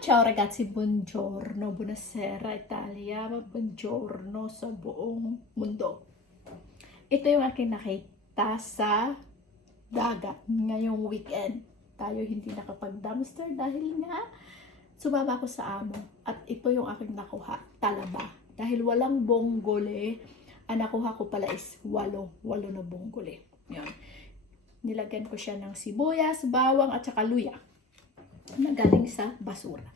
Ciao ragazzi, buongiorno, buonasera Italia, buongiorno sa buong mundo. Ito yung aking nakita sa dagat ngayong weekend. Tayo hindi nakapag-dumpster dahil nga sumama ako sa amo. At ito yung aking nakuha, talaba. Dahil walang bonggole, ang nakuha ko pala is walo, walo na bonggole. Yan. Nilagyan ko siya ng sibuyas, bawang at saka luya na galing sa basura.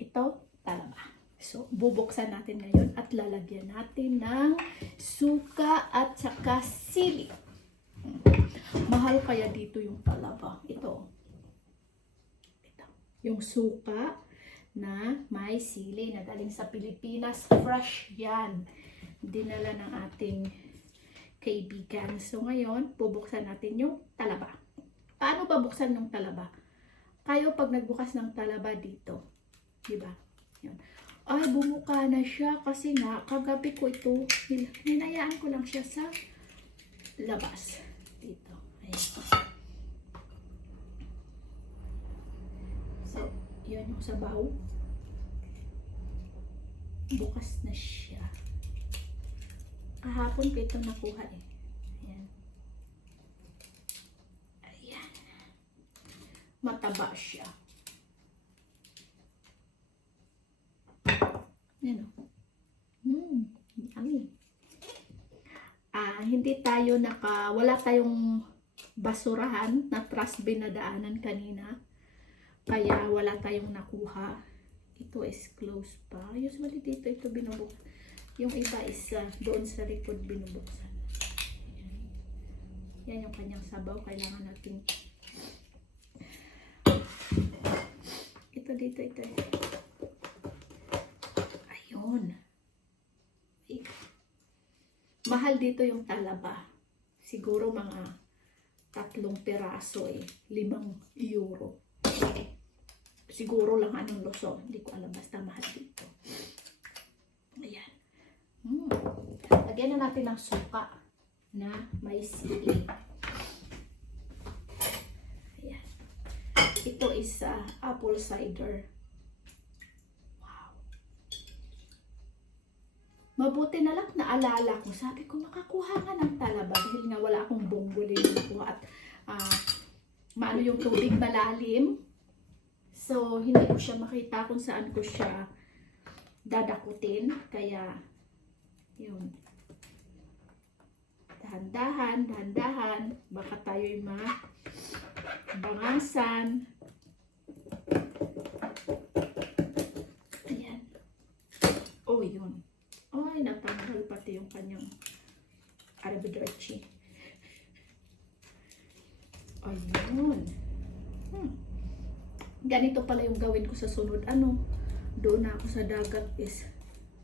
Ito, talaba. So, bubuksan natin ngayon at lalagyan natin ng suka at saka sili. Hmm. Mahal kaya dito yung talaba. Ito. Ito. Yung suka na may sili na galing sa Pilipinas. Fresh yan. Dinala ng ating kaibigan. So, ngayon, bubuksan natin yung talaba. Paano ba buksan yung talaba? Kayo pag nagbukas ng talaba dito. Diba? Yan. Ay, bumuka na siya kasi nga, kagabi ko ito, ninayaan ko lang siya sa labas. Dito. Ayan. So, yan yung sabaw. Bukas na siya. Kahapon ko ito nakuha eh. Ayan. Ayan mataba siya. Yan o. Yummy. Ah, hindi tayo naka, wala tayong basurahan na trash bin na daanan kanina. Kaya wala tayong nakuha. Ito is close pa. Usually dito ito binubuksan. Yung iba is ah, doon sa likod binubuksan. Yan. Yan yung kanyang sabaw. Kailangan natin ito dito, ito. Ayun. Ay. Mahal dito yung talaba. Siguro mga tatlong peraso eh. Limang euro. Siguro lang anong loso. Hindi ko alam. Basta mahal dito. Ayan. Hmm. Lagyan na natin ng suka na may sili. Ayan. Ito is uh, apple cider. Wow. Mabuti na lang naalala ko. Sabi ko, makakuha nga ng talaba dahil nga wala akong bonggoli na nakuha at uh, maano yung tubig malalim. So, hindi ko siya makita kung saan ko siya dadakutin. Kaya, yun. Dahan-dahan, dahan-dahan. Baka tayo'y ma bangasan. Ayan. Oh, yun. Ay, natanggal pati yung kanyang arabidochi. Ayun. Hmm. Ganito pala yung gawin ko sa sunod. Ano? Doon na ako sa dagat is.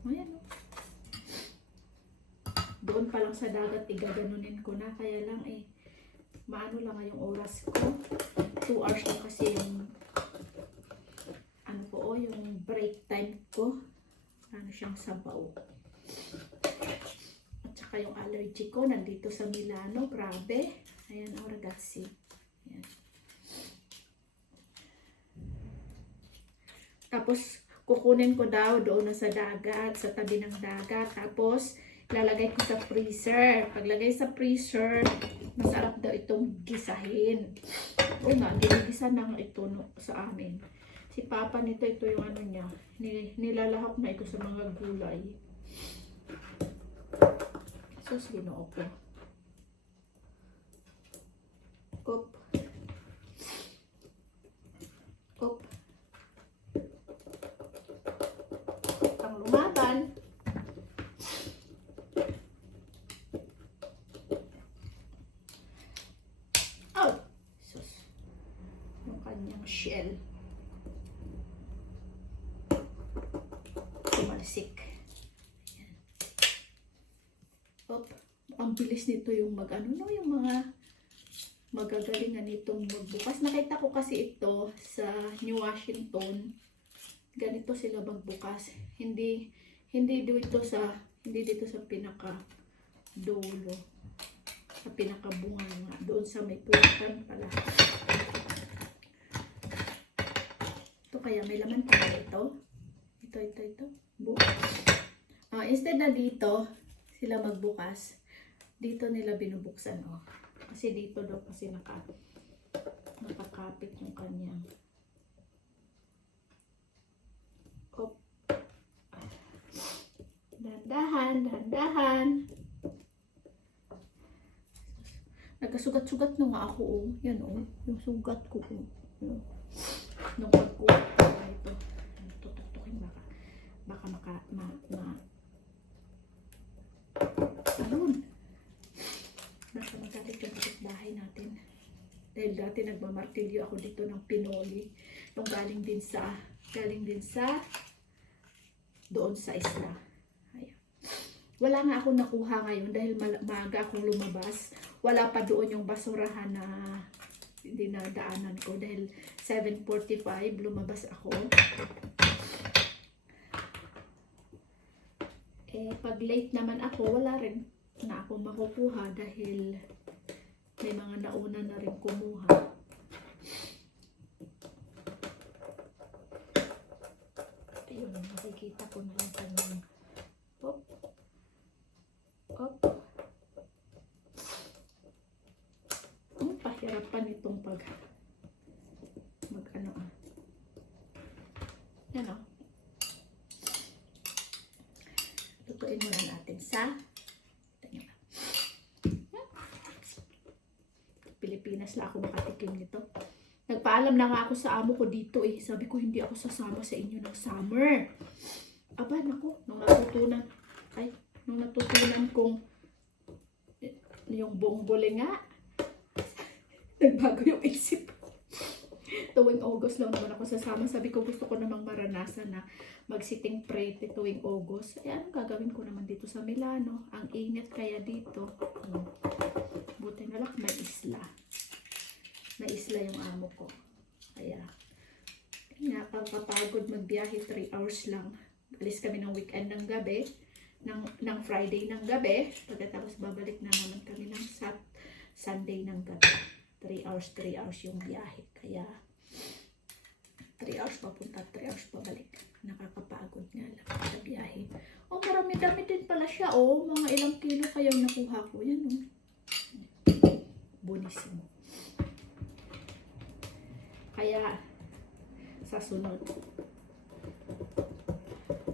Ayan. oh. Doon pa lang sa dagat, igaganunin ko na. Kaya lang eh, maano lang nga yung oras ko. 2 hours lang kasi yung ano ko, oh, yung break time ko. Ano siyang sabaw. At saka yung allergy ko, nandito sa Milano, grabe. Ayan, oh, ragazzi. Tapos, kukunin ko daw doon na sa dagat, sa tabi ng dagat. Tapos, lalagay ko sa freezer. Paglagay sa freezer, masarap daw itong gisahin. O nga, ginigisa na ito no, sa amin. Si Papa nito, ito yung ano niya. Ni, nilalahok na ito sa mga gulay. Sus, ginoo ko. Op. Op. Ang lumaban. Oh! Sus. Yung kanyang shell. Tumalsik. Ayan. Op. Ang bilis nito yung mag ano no, yung mga magagalingan nitong magbukas. Nakita ko kasi ito sa New Washington. Ganito sila magbukas. Hindi hindi dito sa hindi dito sa pinaka dulo sa pinakabunga nga doon sa may puwitan pala ito kaya may laman pa ito? Ito, ito, ito. Bukas. Ah, instead na dito, sila magbukas, dito nila binubuksan, oh. Kasi dito daw kasi naka, nakakapit yung kanyang. Op. Dahan-dahan, dahan-dahan. Nagkasugat-sugat na nga ako, oh. Yan, oh. Yung sugat ko, oh. Yan. Nung pagkuha ko ito. Tutuktukin baka. Baka maka, ma, ma, Ayun. Baka magalit kapitbahay natin. Dahil dati nagmamartilyo ako dito ng pinoli. Nung galing din sa, galing din sa, doon sa isla. Ayan. Wala nga akong nakuha ngayon dahil maaga akong lumabas. Wala pa doon yung basurahan na dinadaanan ko dahil 7.45 lumabas ako. Eh, pag late naman ako, wala rin na ako makukuha dahil may mga nauna na rin kumuha. Ayun, makikita ko na lang kanyang Op. Op. Ang pahirapan itong pag mag ano ah. Yan oh. Lutuin muna natin sa Tingnan ba? Pilipinas na ako makatikim nito. Nagpaalam na nga ako sa amo ko dito eh. Sabi ko hindi ako sasama sa inyo ng summer. Aba, naku, nung natutunan, ay, nung natutunan kong eh, yung bongbole nga, nagbago yung isip ko. Tuwing August lang naman ako sasama. Sabi ko gusto ko namang maranasan na mag-sitting prete tuwing August. Eh, anong gagawin ko naman dito sa Milano? Ang init kaya dito. Hmm. Buti na lang may isla. May isla yung amo ko. Kaya, nakakapagod magbiyahe 3 hours lang. Alis kami ng weekend ng gabi, ng, ng Friday ng gabi. Pagkatapos babalik na naman kami ng sat Sunday ng gabi. 3 hours, 3 hours yung biyahe. Kaya, 3 hours papunta, 3 hours pabalik. Nakakapagod nga lang sa biyahe. Oh, marami dami din pala siya. Oh, mga ilang kilo kayang nakuha ko. Yan, oh. Bunisimo. Kaya, sa sunod,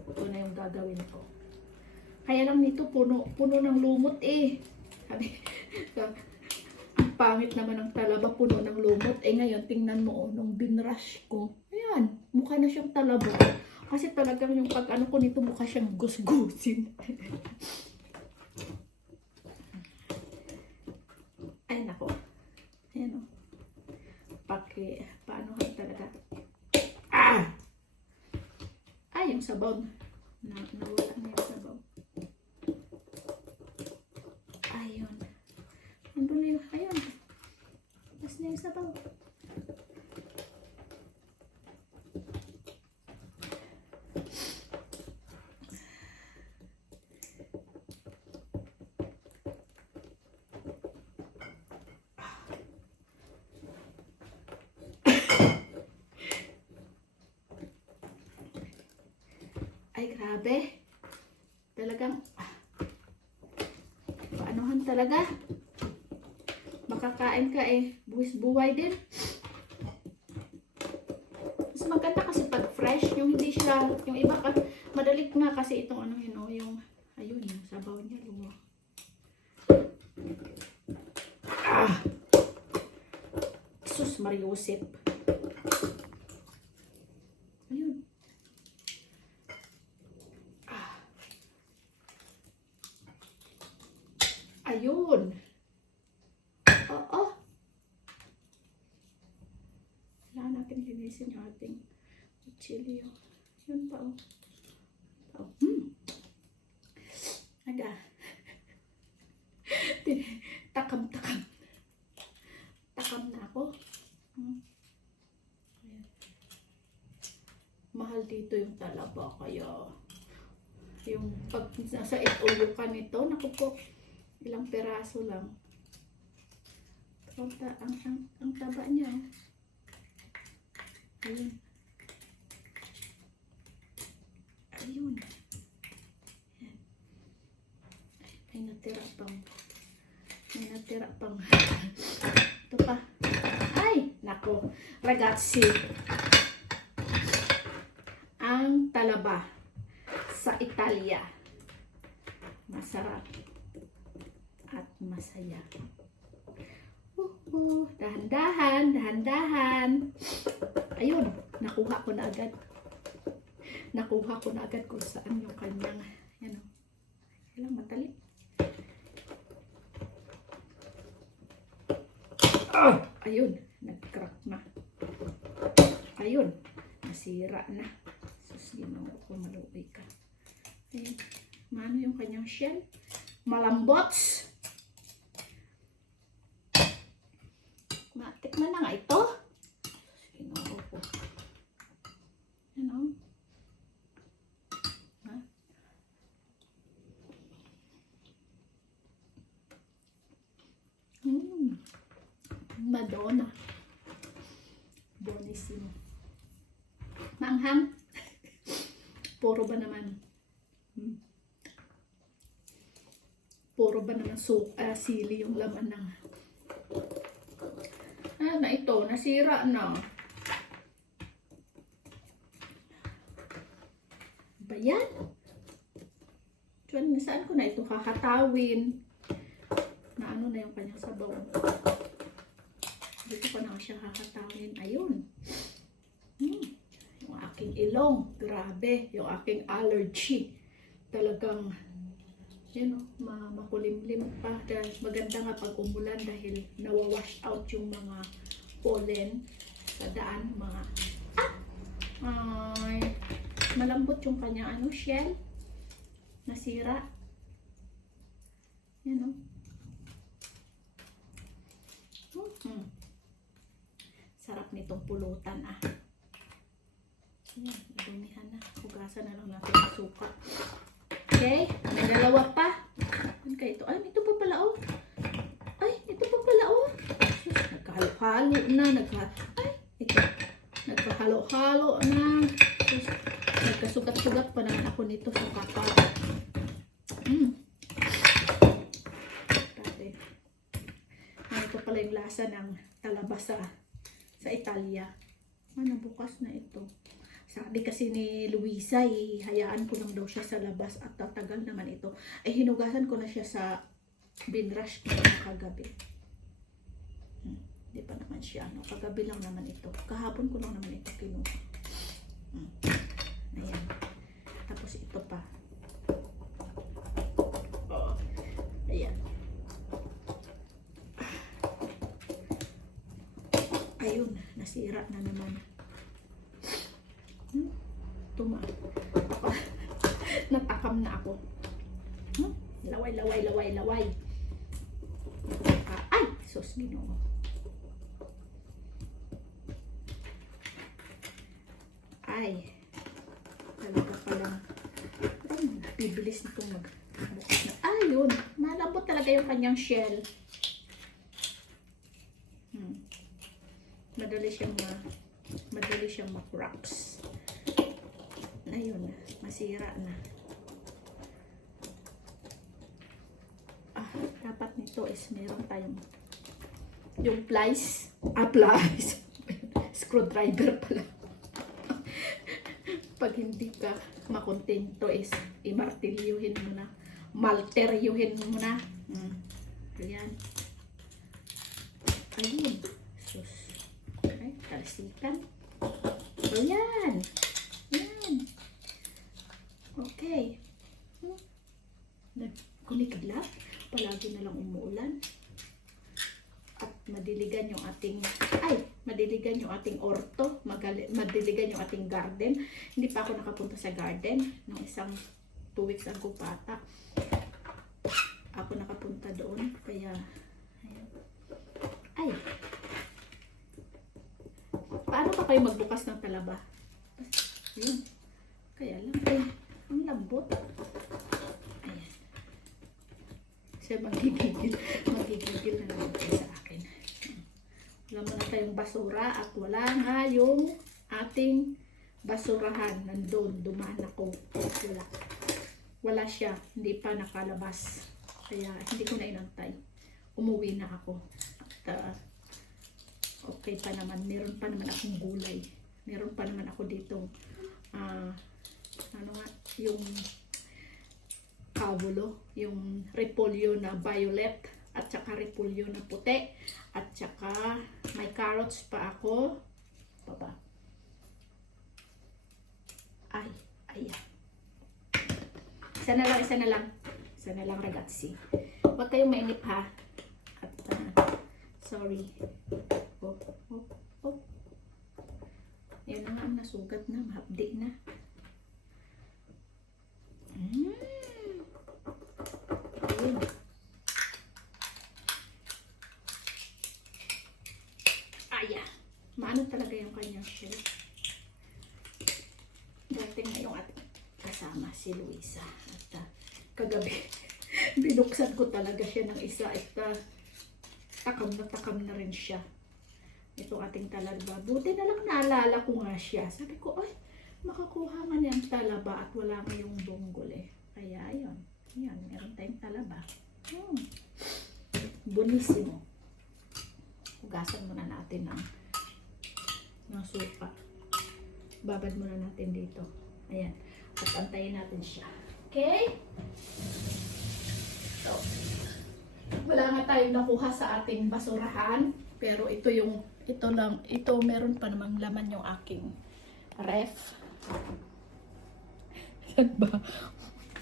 ito na yung gagawin ko. Kaya lang nito, puno, puno ng lumot eh. Sabi, ang pangit naman ng talaba, puno ng lumot. Eh ngayon, tingnan mo, oh, nung binrush ko, ayan, mukha na siyang talabo. Kasi talagang yung pag ano ko nito, mukha siyang gusgusin. Ay, nako. Ayan o. Paki, paano ka talaga? Ah! Ay, yung sabaw. Na, nawala na yung sabaw. Ayun. Nandun na yung, ayun. Mas na yung sabaw. Ay, grabe. Talagang, paanuhan talaga. Makakain ka eh, buwis buhay din. Mas maganda kasi pag fresh, yung hindi siya, yung iba ka, madalik nga kasi itong ano yun, oh, yung, ayun, yung sabaw niya, luwa. Ah! Sus, Mariusip. Ayun. Ayun. Oo. Kailangan natin linisin yung ating kutsilyo. Yun pa oh. Oh. Hmm. Aga. Takam-takam. Takam na ako. Hmm. Ayan. Mahal dito yung talaba kaya yung pag nasa itulo ka nito, naku po, ilang peraso lang. Ang, ang, ang, ang taba niya. oh. Ayun. Ayun. Yan. May natira pang may natira pang ito pa. Ay! Nako. Ragazzi. Ang talaba sa Italia. Masarap at masaya. Uh, dahan-dahan, dahan-dahan. Ayun, nakuha ko na agad. Nakuha ko na agad kung saan yung kanyang, yan o. Kailang matali. Ah! Ayun, nag-crack na. Ayun, nasira na. Ginoo ko, maluwi ka. Ayun, mano yung kanyang shell? Malambots. Matik na na nga ito. Ginoo ko. Ano? Ha? Mm. Madonna. Bonissimo. Manghang. Puro ba naman? Hmm. Puro ba naman su ah, sili yung laman ng Ah, na ito, nasira na. Ba yan? Saan ko na ito kakatawin? Na ano na yung kanyang sabaw. Dito ko na siya kakatawin. Ayun. Hmm. Yung aking ilong. Grabe. Yung aking allergy. Talagang yun o, ma makulimlim pa. Dahil maganda nga pag umulan dahil nawawash out yung mga pollen sa daan. Mga, ah! Ay, malambot yung kanya ano, shell. Nasira. Yan o. Hmm. Sarap nitong pulutan ah. Ayan, nadumihan na. Hugasan na lang natin suka. Okay, may dalawa pa. Kaya ito? Ay, ito pa pala oh. Ay, ito pa pala oh. Nagkahalo-halo na. Nagka, ay, ito. Nagkahalo-halo na. Sus, nagkasugat-sugat pa naman ako nito sa kakao. Mm. Ano ito pala yung lasa ng talabasa sa Italia. Ano, bukas na ito. Sabi kasi ni Luisa, eh, hayaan ko lang daw siya sa labas at tatagal naman ito. Ay, hinugasan ko na siya sa binrush ko kagabi. Hmm, pa naman siya, ano, kagabi lang naman ito. Kahapon ko lang naman ito kinuha. Hmm. Ayan. Tapos ito pa. Ayan. Ayun, nasira na naman. Hmm? Tuma. Apa. Natakam na ako. Hmm? Laway, laway, laway. Ah, ay! Sus, ginoo. Ay. Talaga palang. Ay, bibilis nitong mag na. Ayun. Malambot talaga yung kanyang shell. Hmm. Madali siyang ma madali siyang ma-cracks. Ayun, masira na. Ah, is meron tayong yung plies, ah, plies, screwdriver pala. Pag hindi ka makontento is imartilyuhin mo na, malteryuhin mo na. Hmm. Ayan. Ayun. Sus. Okay, talsikan. Ayan. Ayan. Okay. Hmm. Nagkulikidlap. Palagi na lang umuulan. At madiligan yung ating, ay, madiligan yung ating orto. Magali, madiligan yung ating garden. Hindi pa ako nakapunta sa garden. Nung isang two weeks ago pata. Ako nakapunta doon. Kaya, ayan. Ay, paano pa kayo magbukas ng talaba? Yun. Kaya lang, ay, ang lambot. Ayan. Siya magigigil. Magigigil na naman siya sa akin. Wala mo na tayong basura at wala nga yung ating basurahan. Nandun, dumaan ako. Wala. Wala siya. Hindi pa nakalabas. Kaya hindi ko na inantay. Umuwi na ako. At ah, okay pa naman. Meron pa naman akong gulay. Meron pa naman ako ditong ah, ano nga, yung kawulo, yung repolyo na violet at saka repolyo na puti at saka may carrots pa ako. Baba. Ay, ay. Isa na lang, isa na lang. Isa na lang ragazzi. Huwag kayong mainip ha. At, ah, sorry. Oh, oh, oh. Yan na nga nasugat na, mahapdi na. Mm. Ayun. Aya. Maano talaga yung kanyang shell. Dating na yung ating kasama, si Luisa. At ah, kagabi, binuksan ko talaga siya ng isa. At ah, takam na takam na rin siya. Itong ating talaba. Buti na lang naalala ko nga siya. Sabi ko, ay, makakuha nga niyang talaba at wala ngayong bonggol eh. Kaya ayun. Ayan, meron tayong talaba. Hmm. Bunisimo. Hugasan muna natin ng, ng supa. Babad muna natin dito. Ayan. At antayin natin siya. Okay? Wala nga tayong nakuha sa ating basurahan. Pero ito yung, ito lang, ito meron pa namang laman yung aking ref. Yan ba?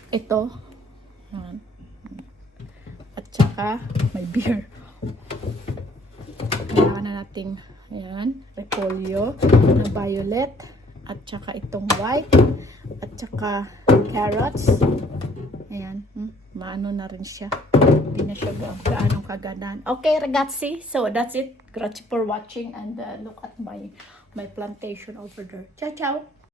Ito. Yan. At saka, may beer. Kailangan na nating, ayan, repolyo na violet. At saka itong white. At saka carrots. Ayan. Hmm, maano na rin siya. Hindi na siya ga- gaanong kagandaan. Okay, ragazzi. So, that's it. Grazie for watching. And uh, look at my my plantation over there. Ciao, ciao.